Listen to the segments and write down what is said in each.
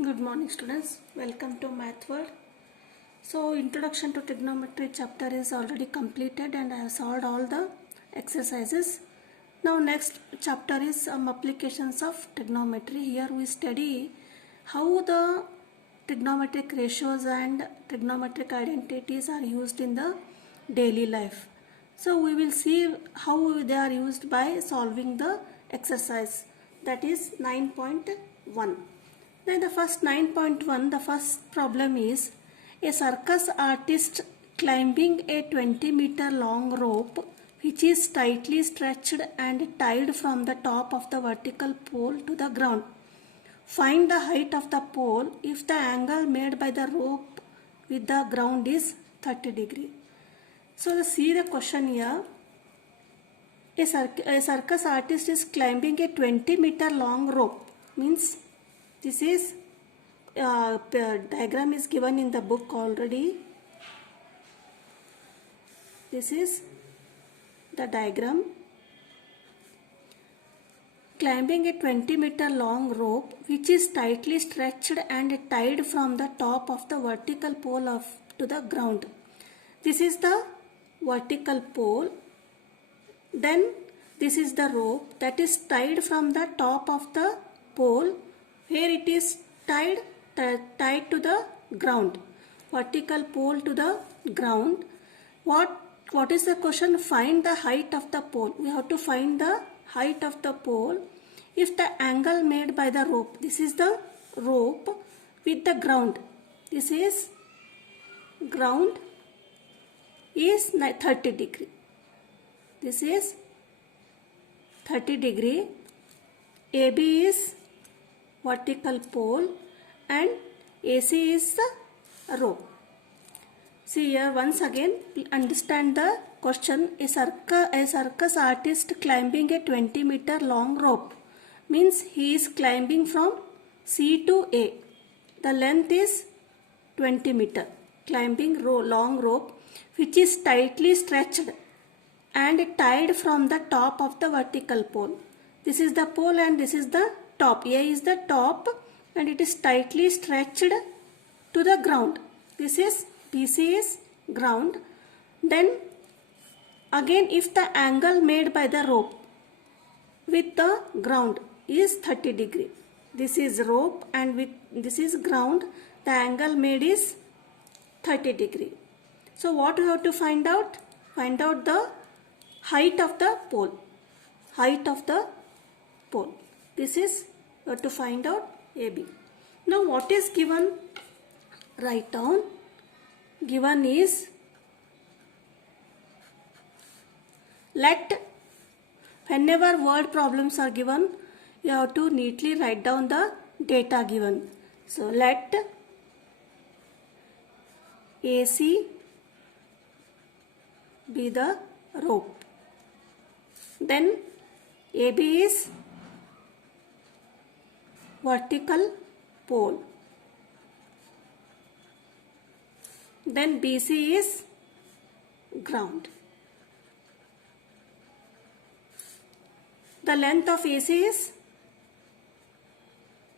Good morning students, welcome to Math World. So introduction to trigonometry chapter is already completed and I have solved all the exercises. Now next chapter is some applications of trigonometry. Here we study how the trigonometric ratios and trigonometric identities are used in the daily life. So we will see how they are used by solving the exercise, that is 9.1. Then the first 9.1, the first problem is a circus artist climbing a 20-meter long rope which is tightly stretched and tied from the top of the vertical pole to the ground. Find the height of the pole if the angle made by the rope with the ground is 30 degree. So see the question here. A circus artist is climbing a 20-meter long rope. Means this is diagram is given in the book already. This is the diagram. Climbing a 20-meter long rope which is tightly stretched and tied from the top of the vertical pole to the ground. This is the vertical pole. Then this is the rope that is tied from the top of the pole where it is tied to the ground. Vertical pole to the ground. What is the question? Find the height of the pole. We have to find the height of the pole if the angle made by the rope. This is the rope with the ground. This is ground is 30 degree. This is 30 degree. AB is vertical pole and AC is the rope. See here once again, understand the question. A circus artist climbing a 20-meter long rope means he is climbing from C to A. The length is 20 meter. Climbing long rope which is tightly stretched and tied from the top of the vertical pole. This is the pole and this is the top. A is the top and it is tightly stretched to the ground. This is BC is ground. Then again if the angle made by the rope with the ground is 30 degree. This is rope and with this is ground. The angle made is 30 degree. So what we have to find out? Find out the height of the pole. Height of the pole. This is we have to find out AB. Now what is given? Write down. Given is whenever word problems are given, you have to neatly write down the data given. So let AC be the rope. Then AB is vertical pole. Then BC is ground. The length of AC is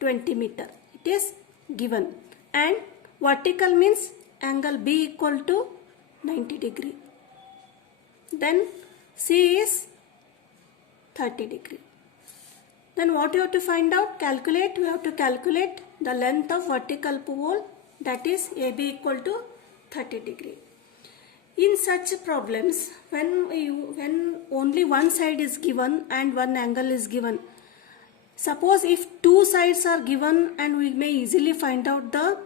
20 meter. It is given. And vertical means angle B equal to 90 degree. Then C is 30 degree. Then what you have to find out? Calculate. We have to calculate the length of vertical pole, that is AB equal to 30 degree. In such problems, when only one side is given and one angle is given, suppose if two sides are given, and we may easily find out the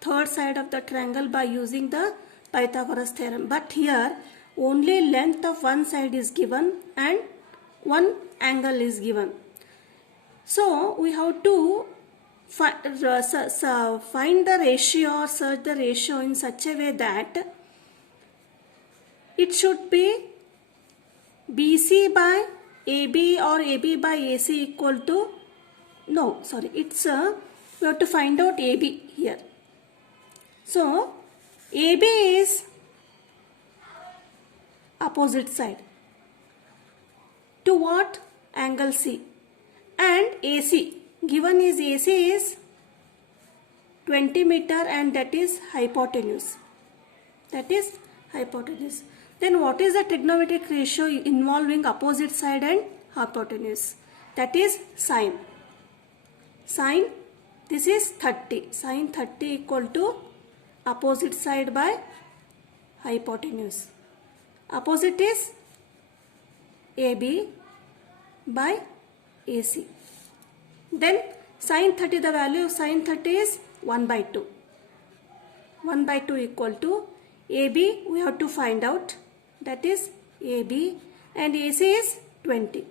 third side of the triangle by using the Pythagoras theorem. But here only length of one side is given and one angle is given. So we have to find the ratio or search the ratio in such a way that it should be BC by AB or AB by AC equal to, we have to find out AB here. So AB is opposite side to what? Angle C. And AC, given is AC is 20 meter and that is hypotenuse. That is hypotenuse. Then what is the trigonometric ratio involving opposite side and hypotenuse? That is sine. Sine, this is 30. Sine 30 equal to opposite side by hypotenuse. Opposite is AB by AC. Then sine 30, the value of sine 30 is 1 by 2. 1 by 2 equal to AB, we have to find out, that is AB, and AC is 20.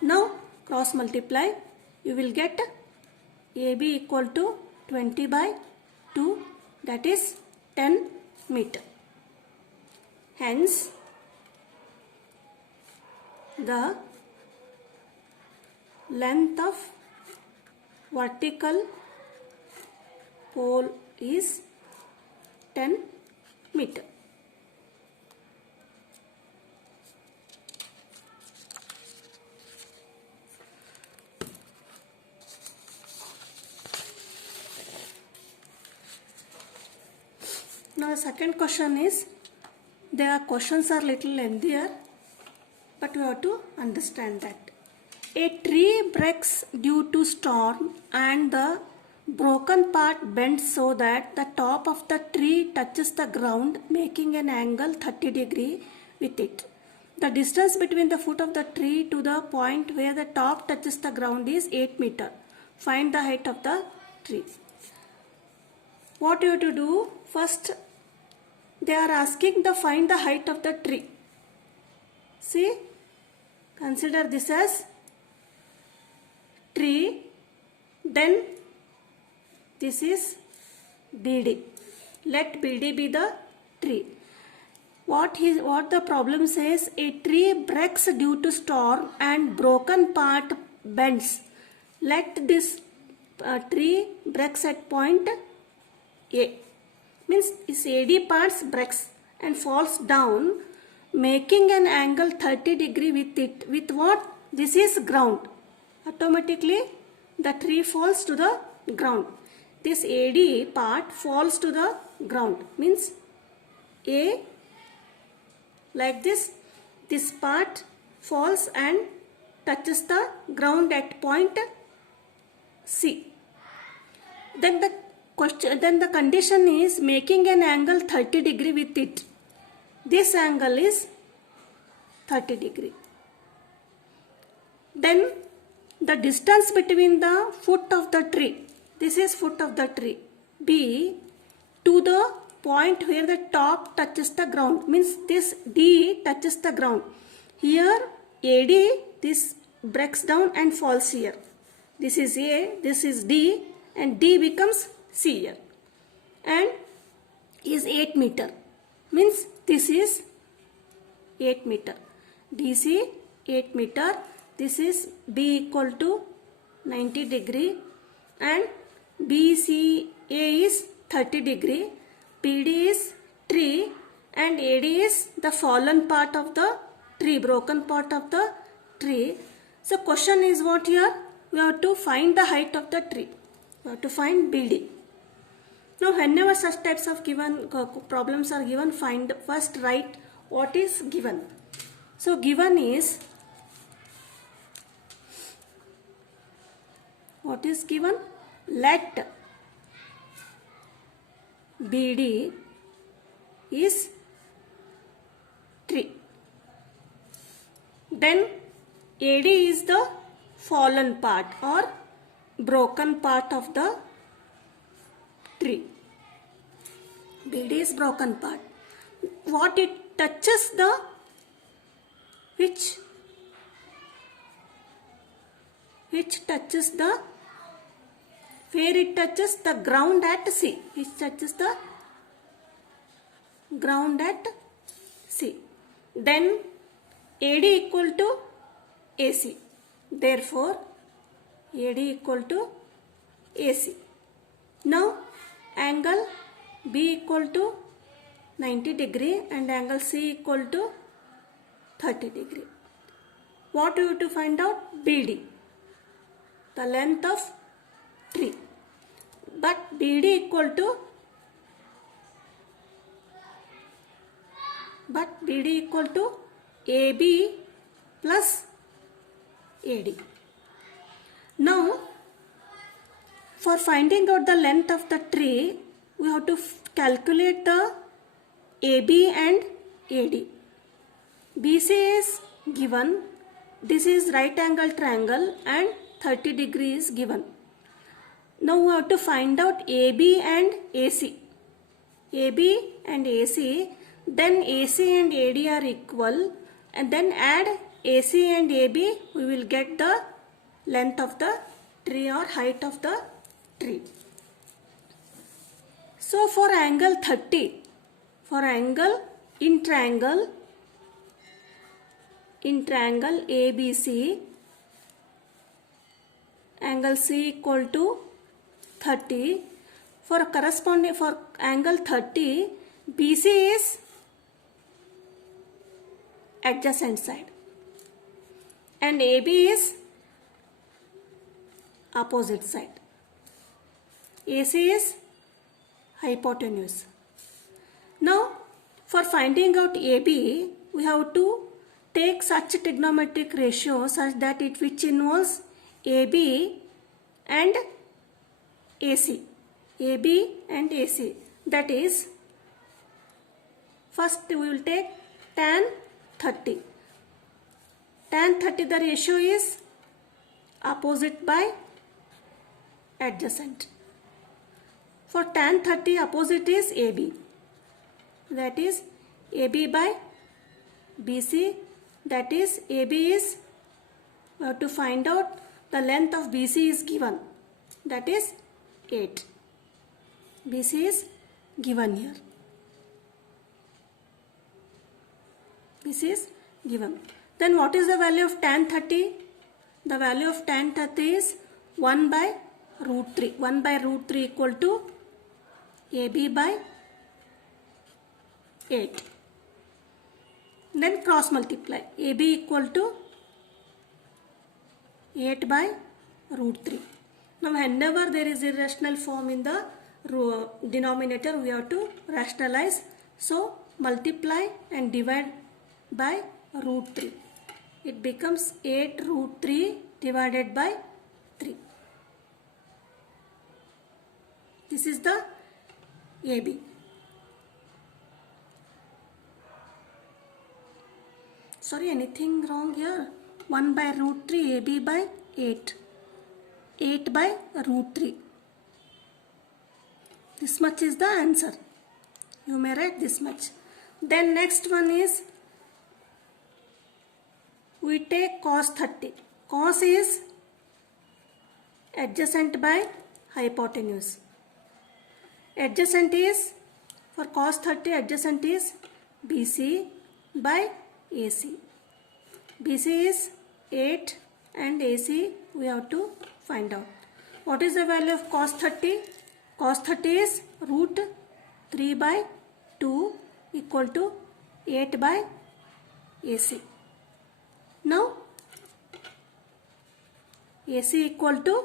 Now cross multiply, you will get AB equal to 20 by 2, that is 10 meter. Hence the length of vertical pole is 10 meter. Now the second question is, their questions are little lengthier, but we have to understand that. A tree breaks due to storm and the broken part bends so that the top of the tree touches the ground, making an angle 30 degree with it. The distance between the foot of the tree to the point where the top touches the ground is 8 meter. Find the height of the tree. What you have to do? First, they are asking to find the height of the tree. See, consider this as tree, then this is BD. Let BD be the tree. What the problem says, a tree breaks due to storm and broken part bends. Let this tree breaks at point A. Means its AD parts breaks and falls down, making an angle 30 degree with it. With what? This is ground. Automatically the tree falls to the ground. This AD part falls to the ground. Means A, like this part falls and touches the ground at point C. Then the condition is making an angle 30 degree with it. This angle is 30 degree. Then the distance between the foot of the tree, this is foot of the tree, B, to the point where the top touches the ground, means this D touches the ground. Here AD, this breaks down and falls here. This is A, this is D, and D becomes C here. And is 8 meter. Means this is 8 meter. DC 8 meter. This is B equal to 90 degree and BCA is 30 degree. PD is tree and AD is the fallen part of the tree, broken part of the tree. So question is what here? We have to find the height of the tree. We have to find BD. Now whenever such types of given problems are given, first write what is given. So given is, what is given? Let BD is tree. Then AD is the fallen part or broken part of the tree. BD is broken part. What it touches the, which touches the, where it touches the ground at C, which touches the ground at C. Then AD equal to AC. Therefore AD equal to AC. Now angle B equal to 90 degree and angle C equal to 30 degree. What you have to find out? BD, the length of tree. but BD equal to AB plus AD. Now for finding out the length of the tree, we have to calculate the AB and AD. BC is given, this is right angle triangle and 30 degrees given. Now we have to find out AB and AC. AB and AC, then AC and AD are equal, and then add AC and AB, we will get the length of the tree or height of the tree. So for angle 30, for angle in triangle ABC, angle C equal to 30. For corresponding, for angle 30, BC is adjacent side and AB is opposite side. AC is hypotenuse. Now for finding out AB, we have to take such trigonometric ratio such that it which involves AB and AC. AB and AC. That is, first we will take tan 30. Tan 30, the ratio is opposite by adjacent. For tan 30, opposite is AB. That is AB by BC. That is AB is, we have to find out the length of BC is given. That is 8. BC is given here. BC is given. Then what is the value of tan 30? The value of tan 30 is 1 by root 3. 1 by root 3 equal to AB by 8. Then cross multiply. AB equal to 8 by root 3. Now whenever there is irrational form in the denominator, we have to rationalize. So multiply and divide by root 3. It becomes 8 root 3 divided by 3. This is the AB. Sorry, anything wrong here? 1 by root 3, AB by 8. 8 by root 3. This much is the answer. You may write this much. Then next one is, we take cos 30. Cos is adjacent by hypotenuse. Adjacent is, for cos 30, adjacent is BC by AC. BC is 8 and AC we have to find out. What is the value of cos 30? Cos 30 is root 3 by 2 equal to 8 by AC. Now AC equal to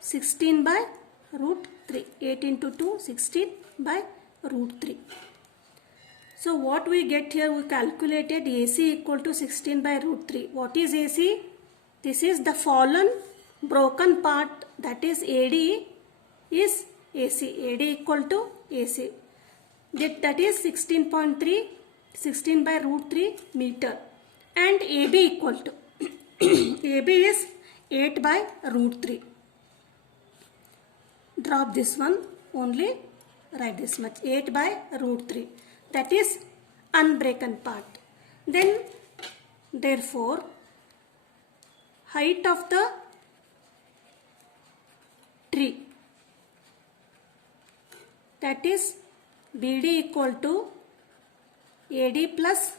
16 by root 3. 8 into 2, 16 by root 3. So what we get here, we calculated AC equal to 16 by root 3. What is AC? This is the fallen broken part, that is AD is AC. AD equal to AC. That is 16.3, 16 by root 3 meter. And AB equal to, AB is 8 by root 3. Drop this one, only write this much, 8 by root 3. That is unbroken part. Then therefore height of the tree, that is BD equal to AD plus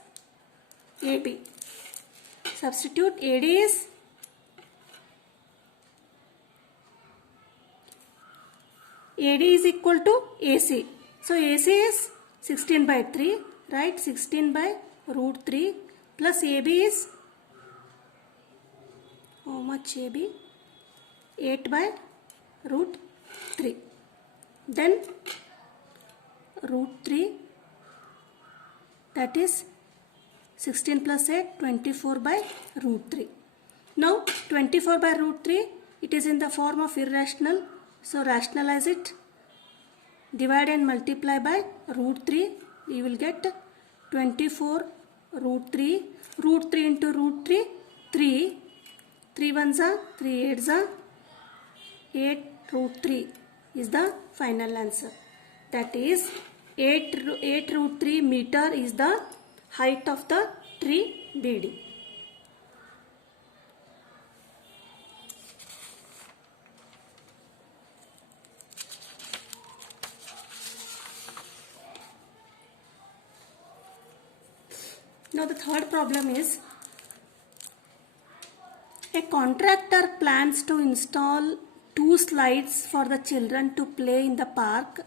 AB. Substitute AD is equal to AC. So AC is 16 by 3, right? 16 by root 3 plus AB is, how much AB? 8 by root 3. Then root 3, that is 16 plus 8, 24 by root 3. Now 24 by root 3, it is in the form of irrational. So rationalize it. Divide and multiply by root 3. You will get 24 root 3. Root 3 into root 3, 3. 3 ones are 3 eights are 8 root 3 is the final answer. That is 8 root 3 meter is the height of the tree BD. Now the third problem is, a contractor plans to install 2 slides for the children to play in the park.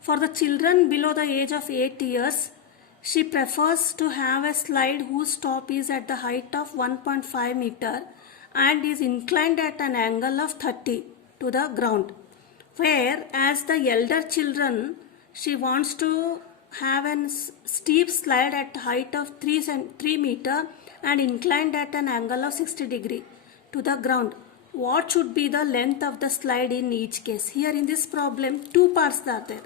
For the children below the age of 8 years, she prefers to have a slide whose top is at the height of 1.5 meter and is inclined at an angle of 30 to the ground. Whereas the elder children, she wants to have a steep slide at height of 3 meter and inclined at an angle of 60 degree to the ground. What should be the length of the slide in each case? Here in this problem, 2 parts are there.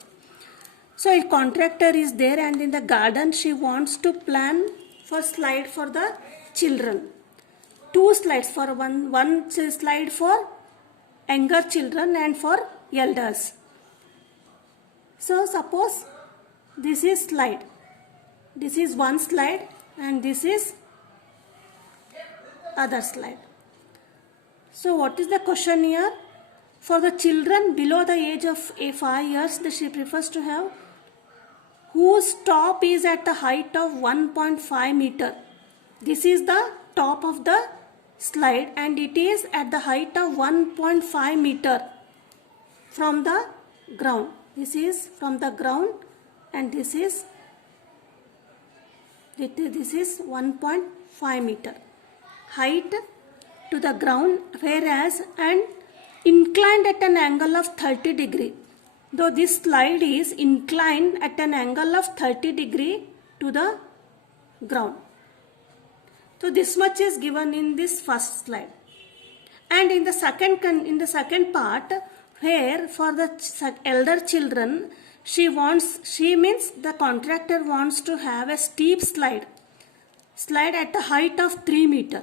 So a contractor is there and in the garden she wants to plan for slide for the children. 2 slides, for one slide for younger children and for elders. So suppose this is slide. This is one slide and this is other slide. So what is the question here? For the children below the age of 5 years, she prefers to have whose top is at the height of 1.5 meter. This is the top of the slide and it is at the height of 1.5 meter from the ground. This is from the ground and this is 1.5 meter height to the ground, whereas and inclined at an angle of 30 degree. Though this slide is inclined at an angle of 30 degree to the ground. So this much is given in this first slide. And in the second part, where for the elder children, she means the contractor wants to have a steep slide at the height of 3 meter.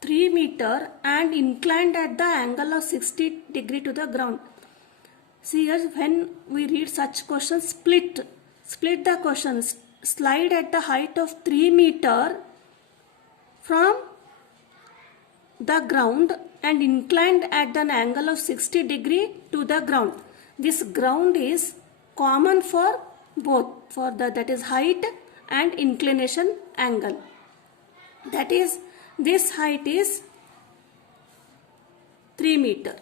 3 meter and inclined at the angle of 60 degree to the ground. See here, when we read such questions, split the questions. Slide at the height of 3 meter from the ground and inclined at an angle of 60 degree to the ground. This ground is common for both, for that is height and inclination angle. That is, this height is 3 meter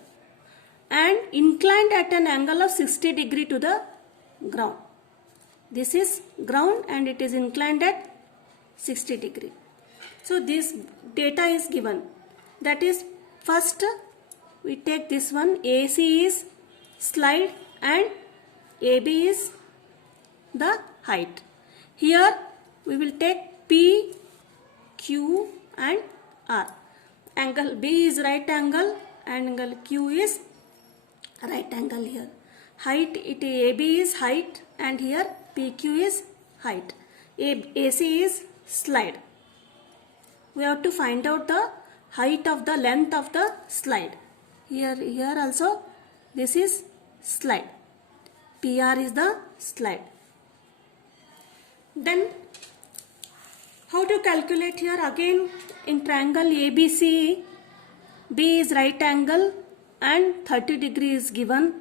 and inclined at an angle of 60 degree to the ground. This is ground and it is inclined at 60 degree. So this data is given. That is, first we take this one, AC is slide and AB is the height. Here we will take P, Q and R. Angle B is right angle, angle Q is right angle here. Height, AB is height and here PQ is height. AC is slide. We have to find out the height of the length of the slide. Here also this is slide. PR is the slide. Then how to calculate here? Again in triangle ABC, B is right angle and 30 degree is given,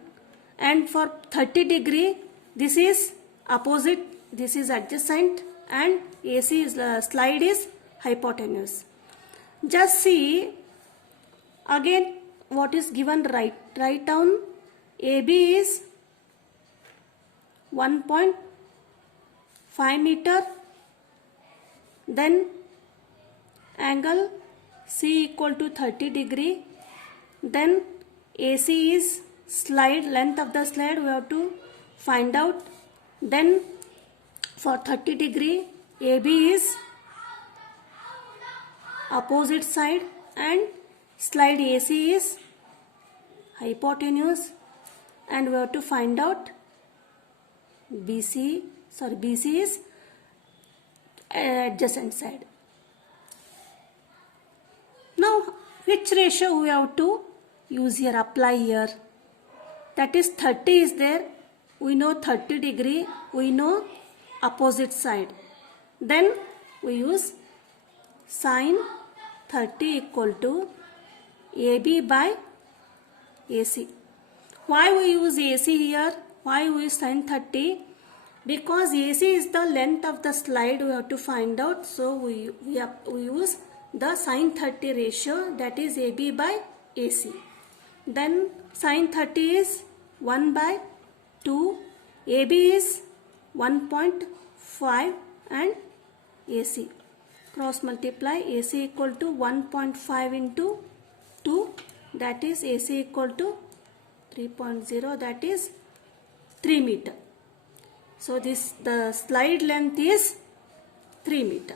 and for 30 degree this is opposite, this is adjacent and AC is slide is hypotenuse. Just see again what is given, write down. AB is 1.5 meter, then angle C equal to 30 degree, then AC is slide, length of the slide we have to find out. Then for 30 degree, AB is opposite side and slide AC is hypotenuse, and we have to find out BC is adjacent side. Now which ratio we have to use here, apply here? That is 30 is there, we know 30 degree, we know opposite side. Then we use sin 30 equal to AB by AC. Why we use AC here? Why we use sin 30? Because AC is the length of the slide we have to find out. So we use the sin 30 ratio, that is AB by AC. Then sin 30 is 1 by 2, AB is 1.5 and AC. Cross multiply, AC equal to 1.5 into 2, that is AC equal to 3.0, that is 3 meter. So the slide length is 3 meter.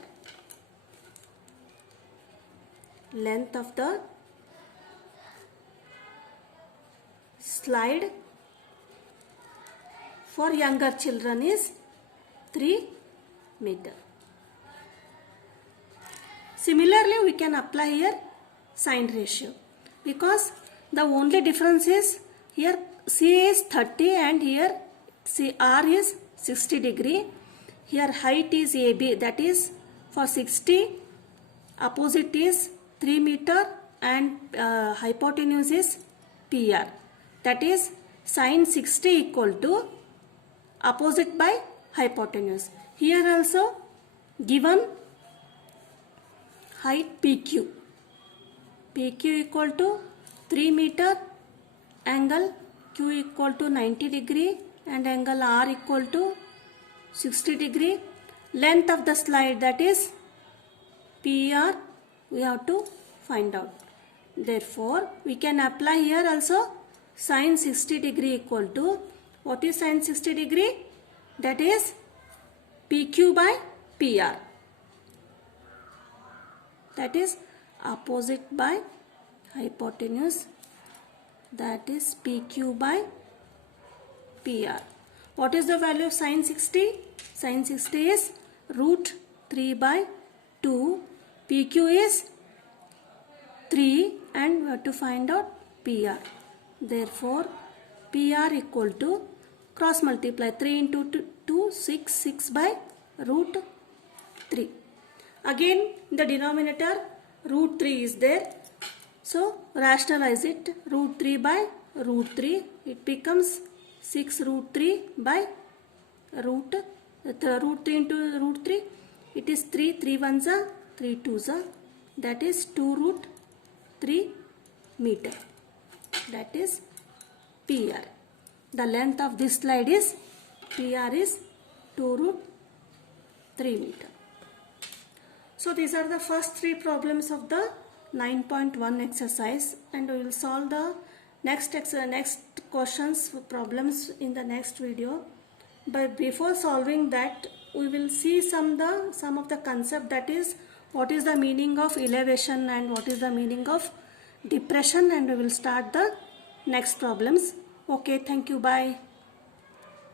Length of the slide for younger children is 3 meter. Similarly, we can apply here sin ratio, because the only difference is here C is 30 and here R is 60 degree. Here height is AB, that is for 60, opposite is 3 meter and hypotenuse is PR. That is sin 60 equal to opposite by hypotenuse. Here also given height PQ. PQ equal to 3 meter, angle Q equal to 90 degree and angle R equal to 60 degree. Length of the slide, that is PR, we have to find out. Therefore, we can apply here also sin 60 degree equal to, what is sin 60 degree? That is PQ by PR. That is opposite by hypotenuse, that is PQ by PR. What is the value of sin 60? Sin 60 is root 3 by 2. PQ is 3 and we have to find out PR. Therefore, PR equal to, cross multiply, 3 into 2, 6 by root 3. Again in the denominator root 3 is there. So rationalize it, root 3 by root 3. It becomes 6 root 3 by root 3 into root 3. It is 3 ones are 3 twos are, that is 2 root 3 meter. That is PR. The length of this slide is PR is 2 root 3 meter. So these are the first 3 problems of the 9.1 exercise, and we will solve the next questions problems in the next video. But before solving that, we will see some of the concept, that is what is the meaning of elevation and what is the meaning of depression, and we will start the next problems. Okay, thank you, bye.